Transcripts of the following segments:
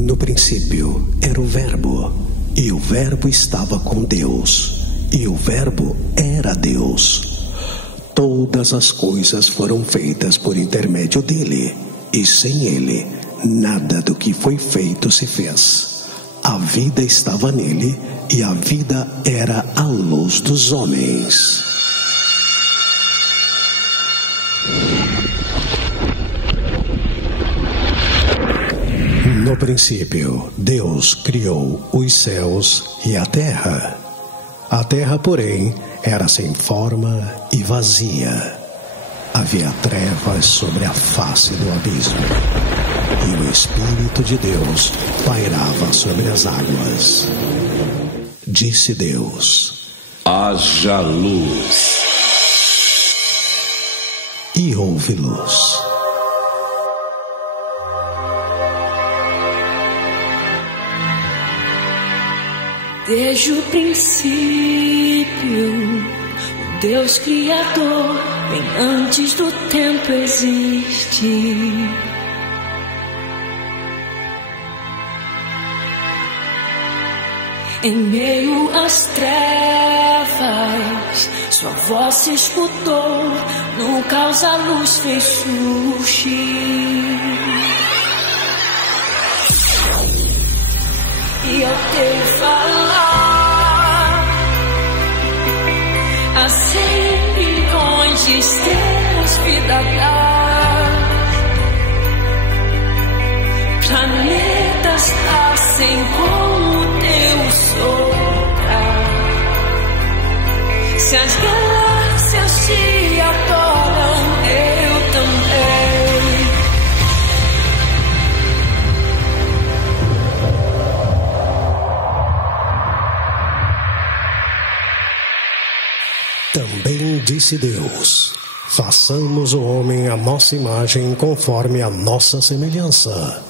No princípio era o Verbo, e o Verbo estava com Deus, e o Verbo era Deus. Todas as coisas foram feitas por intermédio dele, e sem ele, nada do que foi feito se fez. A vida estava nele, e a vida era a luz dos homens. No princípio, Deus criou os céus e a terra. A terra, porém, era sem forma e vazia. Havia trevas sobre a face do abismo, e o Espírito de Deus pairava sobre as águas. Disse Deus: haja luz. E houve luz. Desde o princípio, o Deus Criador, bem antes do tempo existe. Em meio às trevas, sua voz se escutou, no caos a luz fez surgir. E ao teu falar, há 100 bilhões de estrelas vida dá. Planetas nascem com o teu soprar. Se as galáxias te adoram, eu também. Também disse Deus: façamos o homem à nossa imagem, conforme a nossa semelhança.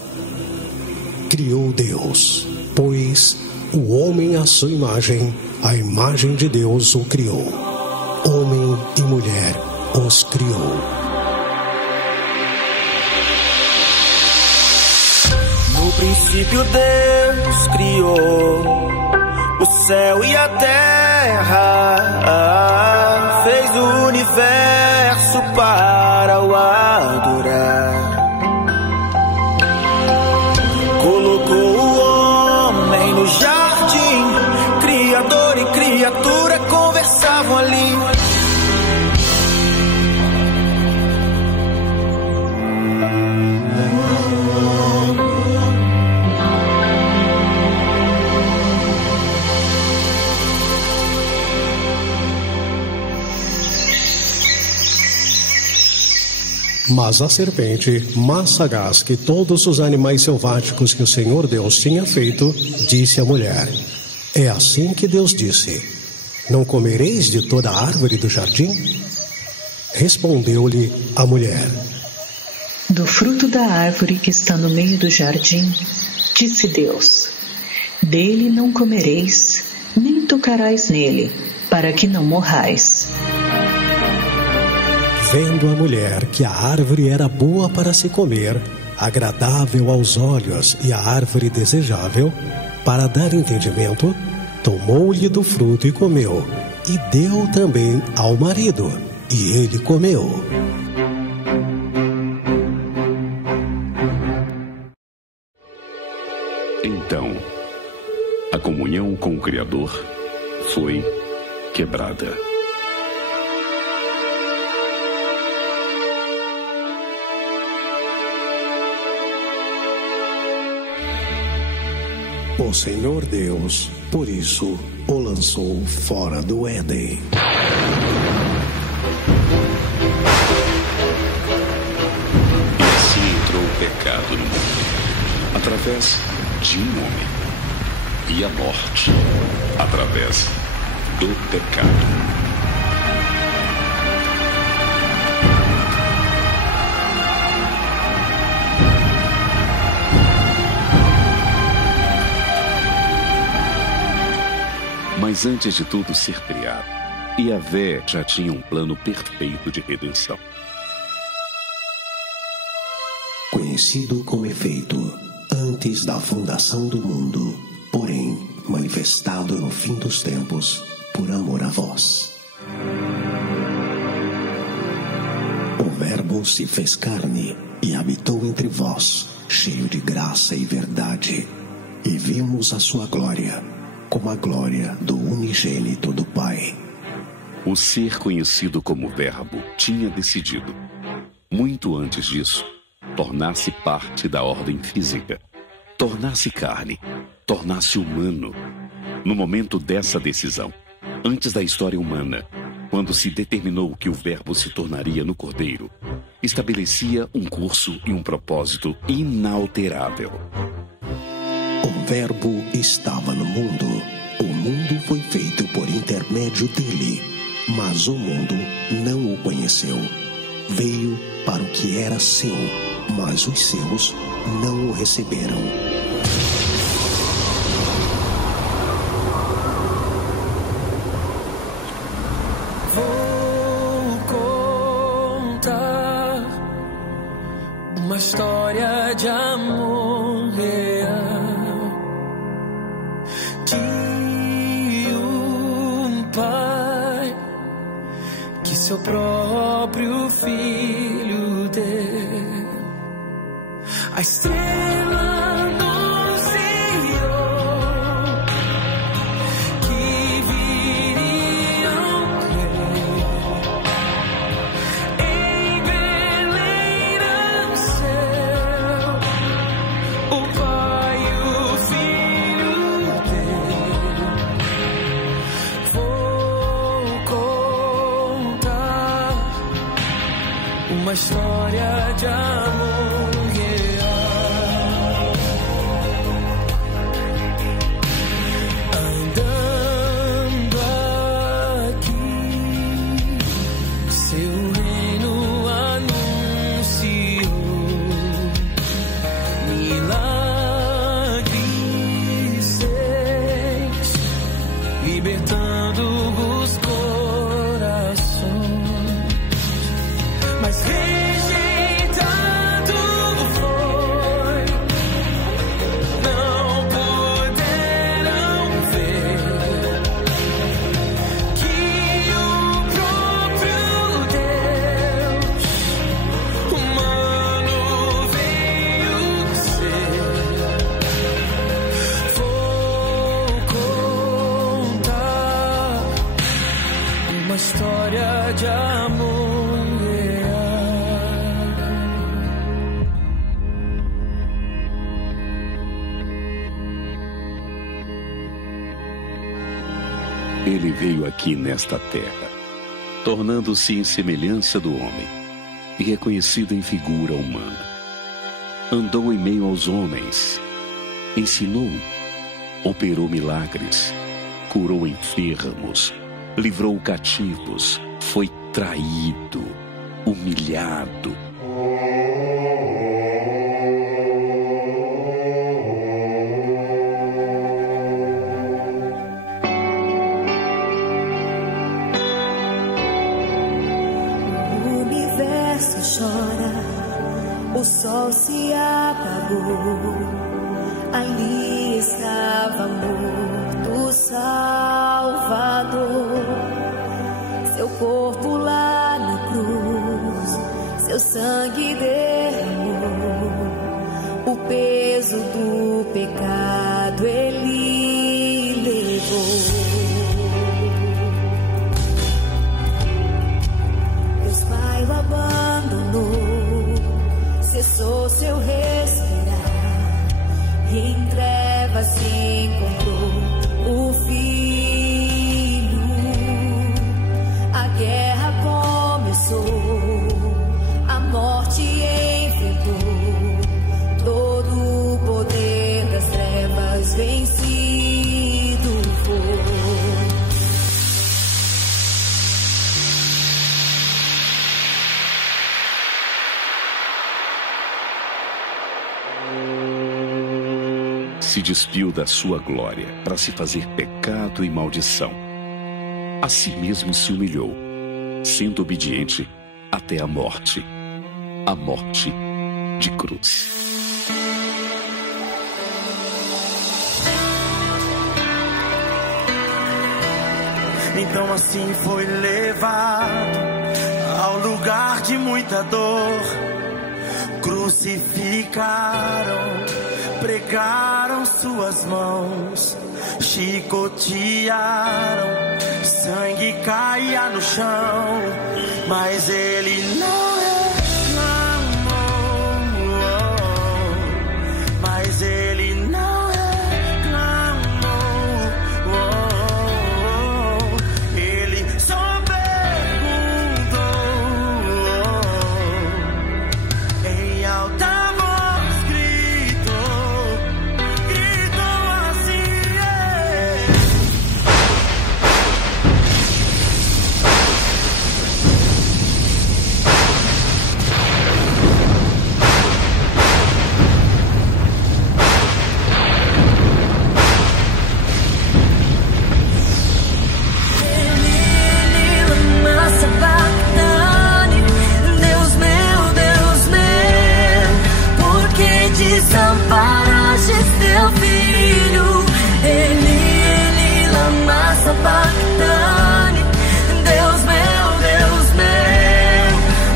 Criou Deus, pois o homem à sua imagem, a imagem de Deus o criou. Homem e mulher os criou. No princípio Deus criou o céu e a terra, fez o universo para o adorar. Colocou o homem no jardim, criador e criatura conversavam ali. Mas a serpente, mais sagaz que todos os animais selváticos que o Senhor Deus tinha feito, disse à mulher: é assim que Deus disse: não comereis de toda a árvore do jardim? Respondeu-lhe a mulher: do fruto da árvore que está no meio do jardim, disse Deus: dele não comereis, nem tocarás nele, para que não morrais. Vendo a mulher que a árvore era boa para se comer, agradável aos olhos e a árvore desejável, para dar entendimento, tomou-lhe do fruto e comeu, e deu também ao marido, e ele comeu. Então, a comunhão com o Criador foi quebrada. O Senhor Deus, por isso, o lançou fora do Éden. E assim entrou o pecado no mundo, através de um homem, e a morte, através do pecado. Mas antes de tudo ser criado, Yahvé já tinha um plano perfeito de redenção. Conhecido como efeito antes da fundação do mundo, porém manifestado no fim dos tempos, por amor a vós. O Verbo se fez carne e habitou entre vós, cheio de graça e verdade, e vimos a sua glória, como a glória do unigênito do Pai. O ser conhecido como Verbo tinha decidido, muito antes disso, tornar-se parte da ordem física, tornar-se carne, tornar-se humano. No momento dessa decisão, antes da história humana, quando se determinou que o Verbo se tornaria no Cordeiro, estabelecia um curso e um propósito inalterável. O Verbo estava no mundo. O mundo foi feito por intermédio dele, mas o mundo não o conheceu. Veio para o que era seu, mas os seus não o receberam. Uma história de amor real, de um pai que seu próprio filho deu. A estrela anunciou que viriam em Belém no céu, o pai e o filho dele. Vou contar uma história de amor real. Andando aqui, seu reino anunciou milagres seis, libertando os corações. Mas rejeitado foi, não puderam ver que o próprio Deus humano veio ser. Vou contar uma história de amor. Ele veio aqui nesta terra, tornando-se em semelhança do homem e reconhecido em figura humana. Andou em meio aos homens, ensinou, operou milagres, curou enfermos, livrou cativos, foi traído, humilhado. O sol se apagou, ali estava morto o Salvador. Seu corpo lá na cruz, seu sangue derramou, o peso do pecado ele levou. Deus Pai o abandonou, cessou seu respirar, e em trevas se encontrou o Filho. A guerra começou, a morte enfrentou, todo o poder das trevas vencido foi. Se despiu da sua glória para se fazer pecado e maldição. A si mesmo se humilhou, sendo obediente até a morte de cruz. Então assim foi levado ao lugar de muita dor. Crucificaram, pregaram suas mãos, chicotearam, sangue caía no chão, mas ele não reclamou, mas ele não reclamou, ele só perguntou em alta voz, gritou assim, desamparaste teu filho, Eli, lama sabachthani. Deus meu,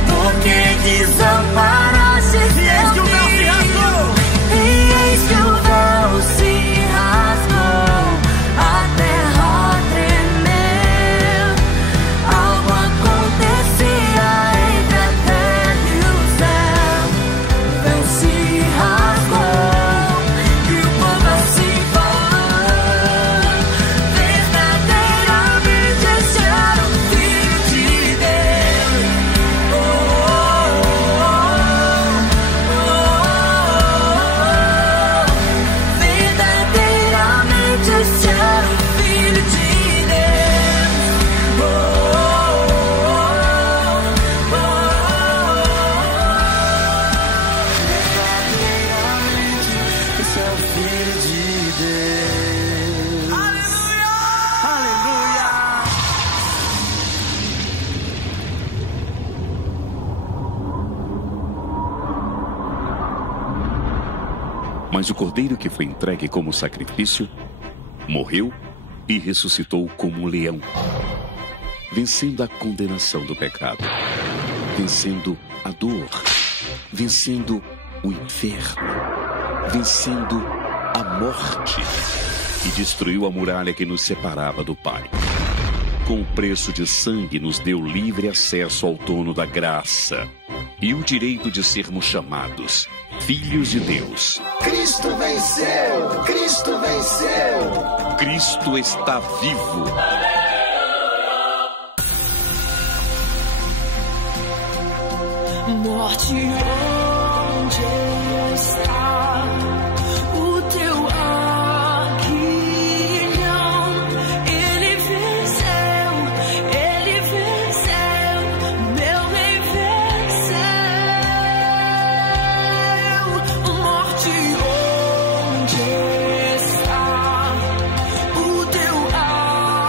por que desamparaste teu filho? E eis que o véu se rasgou, a terra tremeu, algo acontecia entre a terra e o céu. O véu se rasgou e o povo assim falou: verdadeiramente este era o Filho de Deus. Verdadeiramente este era o Filho de esse é o Filho de Deus. Aleluia! Aleluia! Mas o cordeiro que foi entregue como sacrifício morreu e ressuscitou como um leão, vencendo a condenação do pecado, vencendo a dor, vencendo o inferno, vencendo a morte, e destruiu a muralha que nos separava do Pai. Com o preço de sangue nos deu livre acesso ao trono da graça e o direito de sermos chamados filhos de Deus. Cristo venceu! Cristo venceu! Cristo está vivo. morte, onde está o teu aguilhão? Ele venceu, meu rei venceu. Morte, onde está o teu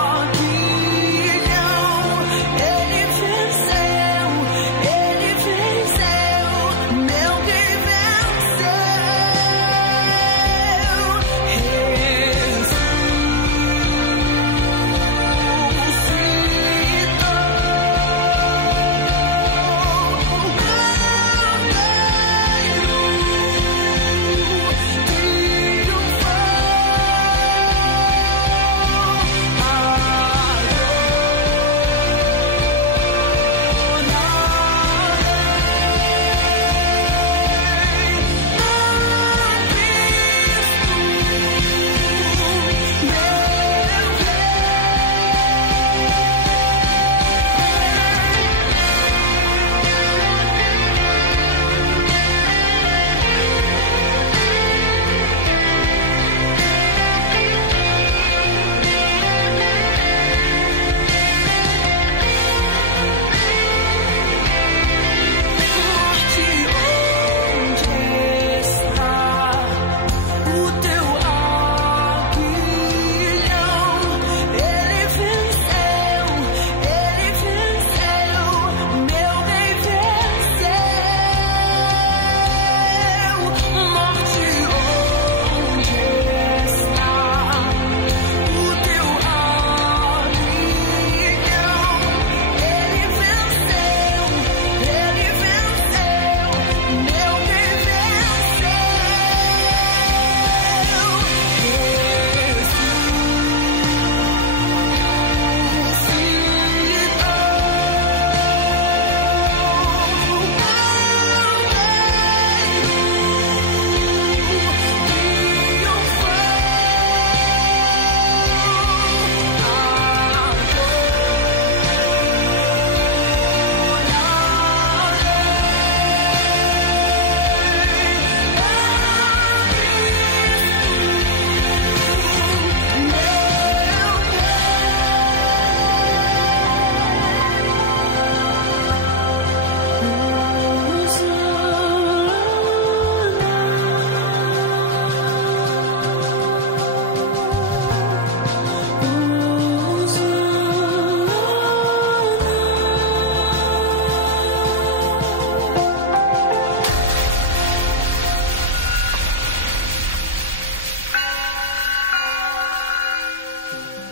aguilhão? Ele venceu, meu rei venceu.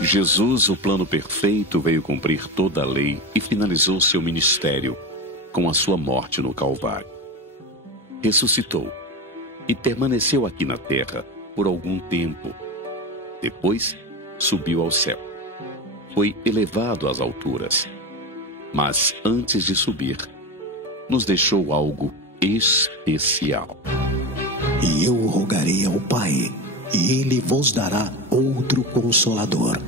Jesus, o plano perfeito, veio cumprir toda a lei e finalizou seu ministério com a sua morte no Calvário. Ressuscitou e permaneceu aqui na terra por algum tempo. Depois, subiu ao céu. Foi elevado às alturas. Mas antes de subir, nos deixou algo especial. E eu rogarei ao Pai, e Ele vos dará outro Consolador,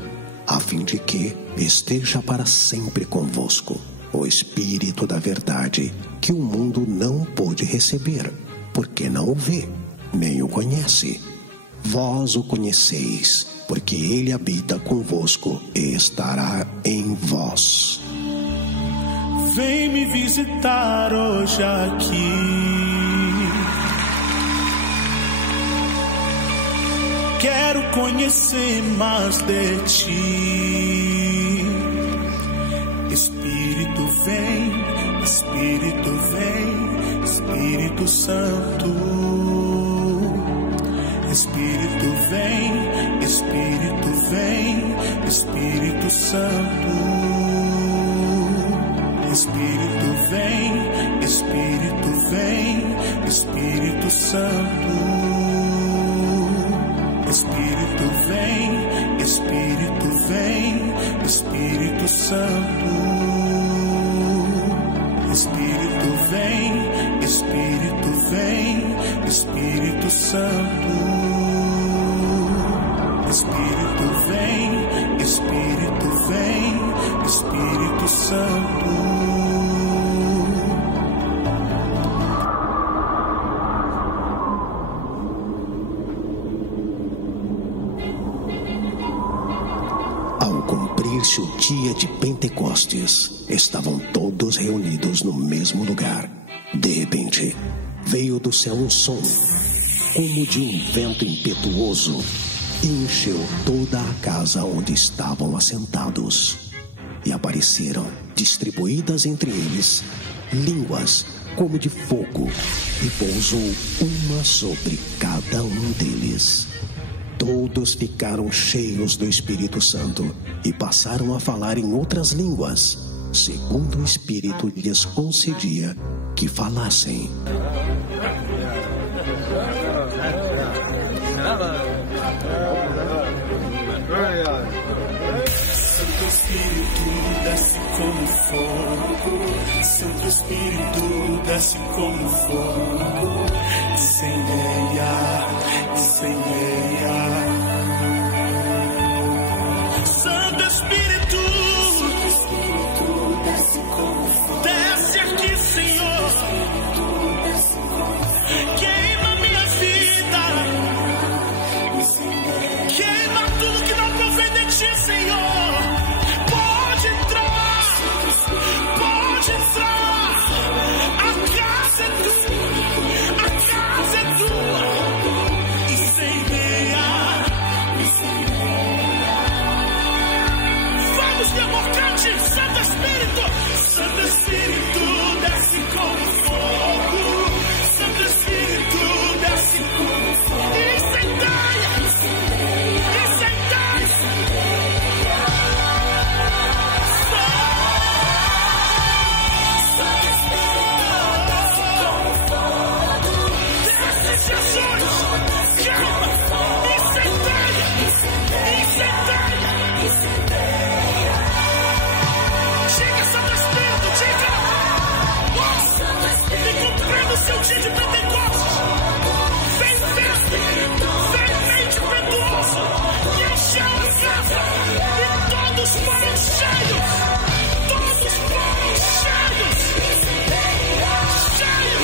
a fim de que esteja para sempre convosco, o Espírito da verdade, que o mundo não pôde receber, porque não o vê, nem o conhece. Vós o conheceis, porque Ele habita convosco e estará em vós. Vem me visitar hoje aqui. Quero conhecer mais de ti. Espírito vem, Espírito vem, Espírito Santo. Espírito vem, Espírito vem, Espírito Santo. Espírito vem, Espírito vem, Espírito Santo. Espírito vem, Espírito vem, Espírito Santo. Espírito vem, Espírito vem, Espírito Santo. Espírito vem, Espírito vem, Espírito Santo. Cumprir-se o dia de Pentecostes, estavam todos reunidos no mesmo lugar. De repente, veio do céu um som, como de um vento impetuoso, e encheu toda a casa onde estavam assentados. E apareceram, distribuídas entre eles, línguas como de fogo, e pousou uma sobre cada um deles. Todos ficaram cheios do Espírito Santo e passaram a falar em outras línguas, segundo o Espírito lhes concedia que falassem. Santo Espírito desce como fogo, Santo Espírito desce como fogo, incendeia, incendeia. Santo Espírito desce como fogo, desce aqui, Senhor, queima minha vida, queima tudo que não provém de ti, Senhor. Santo Espírito desce como fogo, Santo Espírito desce como fogo, incendeia, incendeia, incendeia. Santo Espírito desce como fogo, desce, Jesus, chama, incendeia, incendeia, incendeia. Chega, Santo Espírito, diga! E cumprindo o seu dia de Pentecostes, vem festa, vem impetuoso, e encheu a casa, e todos foram cheios, todos foram cheios, cheios, cheios, cheios,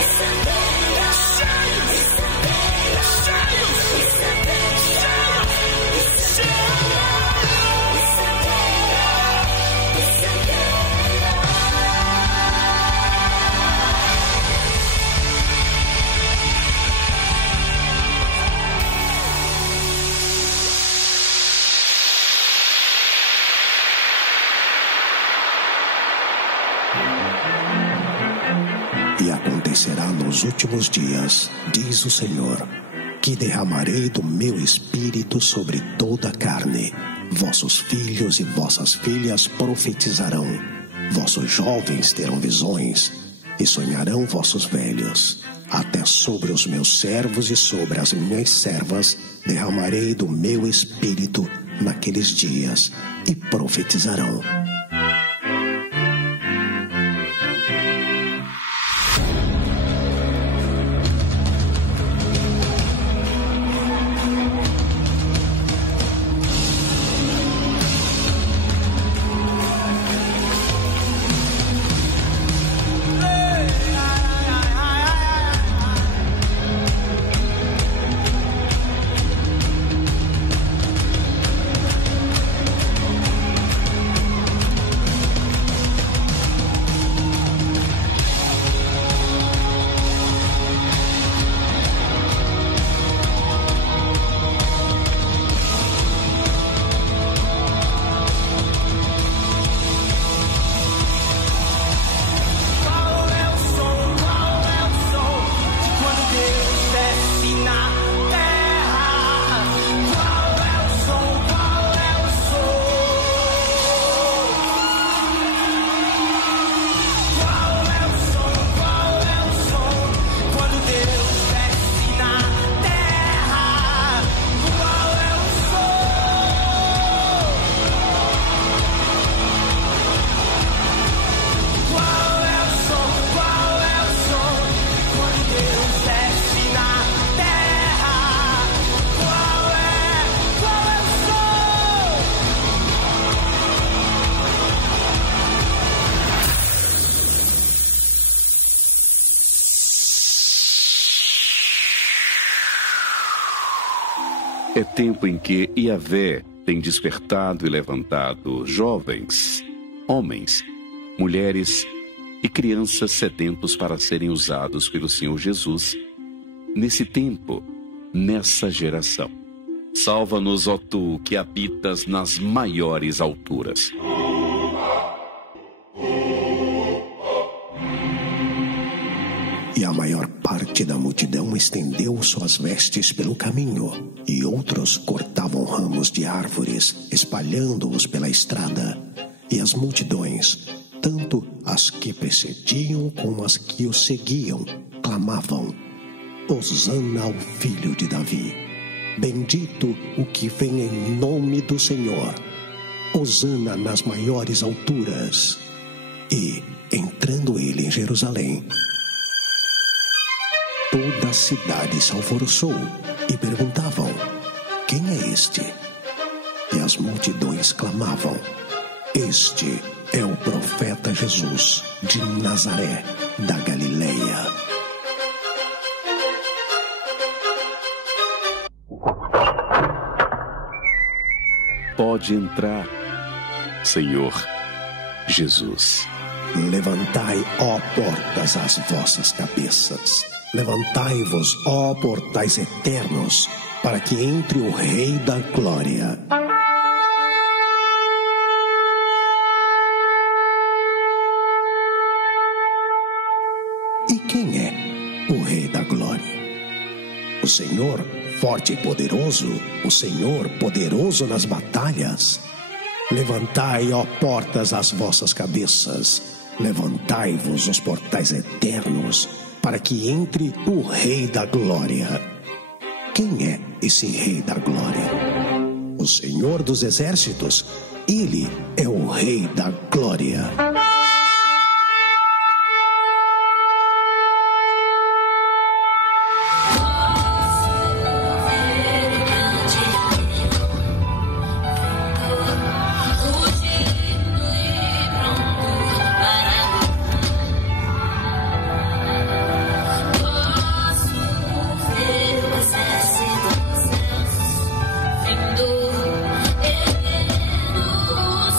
E acontecerá nos últimos dias, diz o Senhor, que derramarei do meu Espírito sobre toda a carne. Vossos filhos e vossas filhas profetizarão, vossos jovens terão visões, e sonharão vossos velhos. Até sobre os meus servos e sobre as minhas servas derramarei do meu espírito naqueles dias, e profetizarão. É tempo em que Yahvé tem despertado e levantado jovens, homens, mulheres e crianças sedentos para serem usados pelo Senhor Jesus nesse tempo, nessa geração. Salva-nos, ó Tu, que habitas nas maiores alturas. E a maior parte da multidão estendeu suas vestes pelo caminho, e outros cortavam ramos de árvores, espalhando-os pela estrada. E as multidões, tanto as que precediam como as que o seguiam, clamavam: Hosana ao Filho de Davi! Bendito o que vem em nome do Senhor! Hosana nas maiores alturas! E, entrando ele em Jerusalém, toda a cidade se alvoroçou e perguntavam: quem é este? E as multidões clamavam: este é o profeta Jesus de Nazaré, da Galileia. Pode entrar, Senhor Jesus. Levantai, ó portas, as vossas cabeças. Levantai-vos, ó portais eternos, para que entre o Rei da Glória. E quem é o Rei da Glória? O Senhor forte e poderoso, o Senhor poderoso nas batalhas. Levantai, ó portas, as vossas cabeças. Levantai-vos, os portais eternos, para que entre o Rei da Glória. Quem é esse Rei da Glória? O Senhor dos Exércitos. Ele é o Rei da Glória.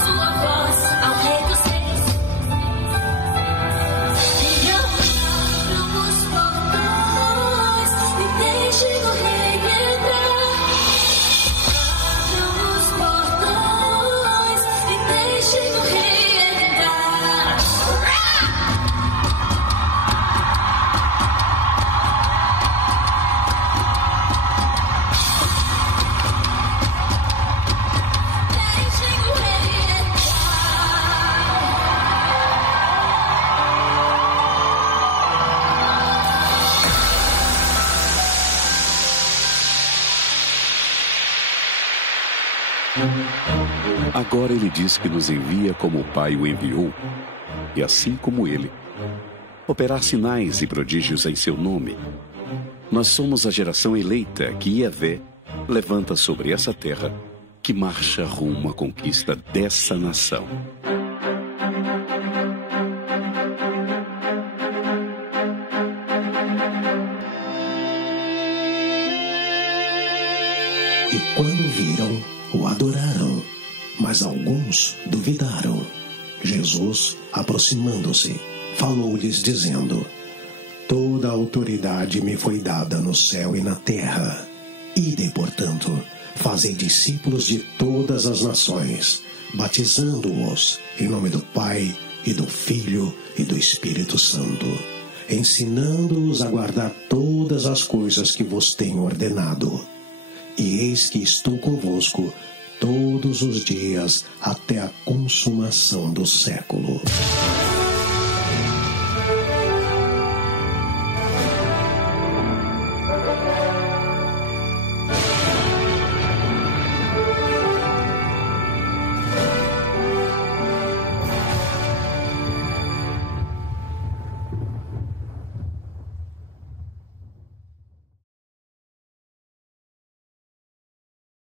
Sua voz ao Rei dos Reis. Agora ele diz que nos envia como o Pai o enviou, e assim como ele, operar sinais e prodígios em seu nome. Nós somos a geração eleita que Yahvé levanta sobre essa terra, que marcha rumo à conquista dessa nação. E quando viram, o adoraram, mas alguns duvidaram. Jesus, aproximando-se, falou-lhes dizendo: Toda a autoridade me foi dada no céu e na terra. Ide, portanto, fazei discípulos de todas as nações, batizando-os em nome do Pai e do Filho e do Espírito Santo, ensinando-os a guardar todas as coisas que vos tenho ordenado. E eis que estou convosco todos os dias até a consumação do século.